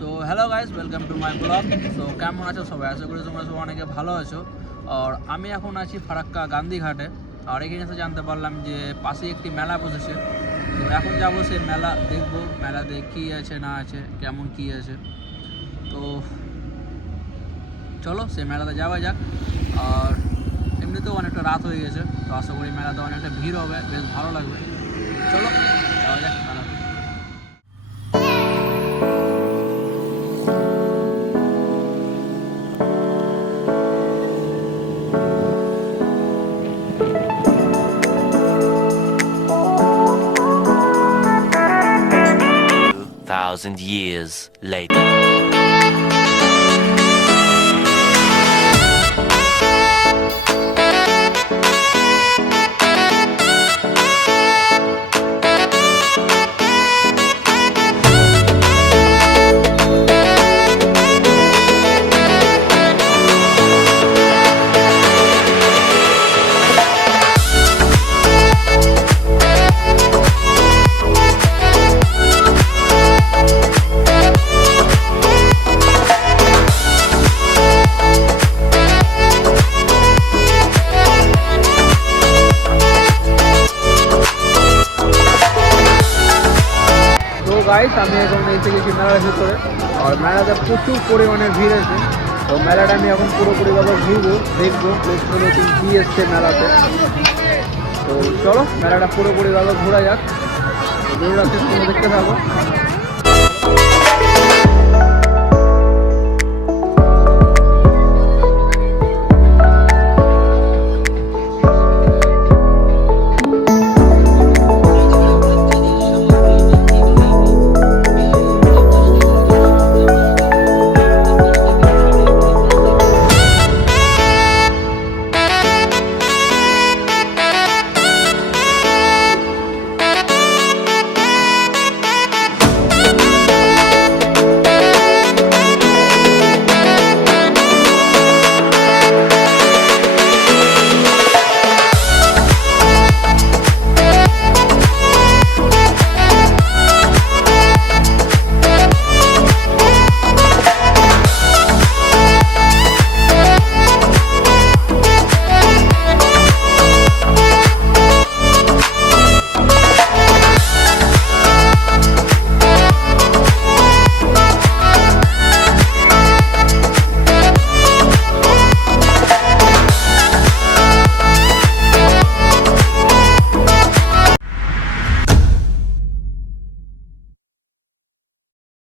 So hello guys, welcome to my blog. So কেমন আছো সবাই? আশা করি তোমরা সবাই অনেকে ভালো আছো। আর আমি এখন আছি ফারাক্কা গান্ধীঘাটে। আর এখানে এসে জানতে পারলাম যে পাশেই একটি মেলা বসেছে। তো এখন যাবো সেই মেলা দেখবো, মেলাতে কী আছে না আছে, কেমন কী আছে। তো চলো সেই মেলাতে যাওয়া যাক। আর এমনিতেও অনেকটা রাত হয়ে গেছে, তো আশা করি মেলাতে অনেকটা ভিড় হবে, বেশ ভালো লাগবে। চলো যাওয়া যাক মেলাতে। Thousand years later. গাইস, আমি এখন এসে গেছি মেলার ভিতরে। আর মেলাতে প্রচুর পরিমাণে ভিড় আছে। তো মেলাটা আমি এখন পুরোপুরিভাবে ঘুরবো, দেখবো নতুন কী এসছে মেলাতে। তো চলো মেলাটা পুরোপুরিভাবে ঘোরা যাক। ভিডিওটা শেষ করে দেখতে থাকো।